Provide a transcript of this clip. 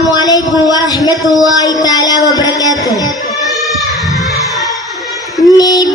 अल्लाम वरहमत वरक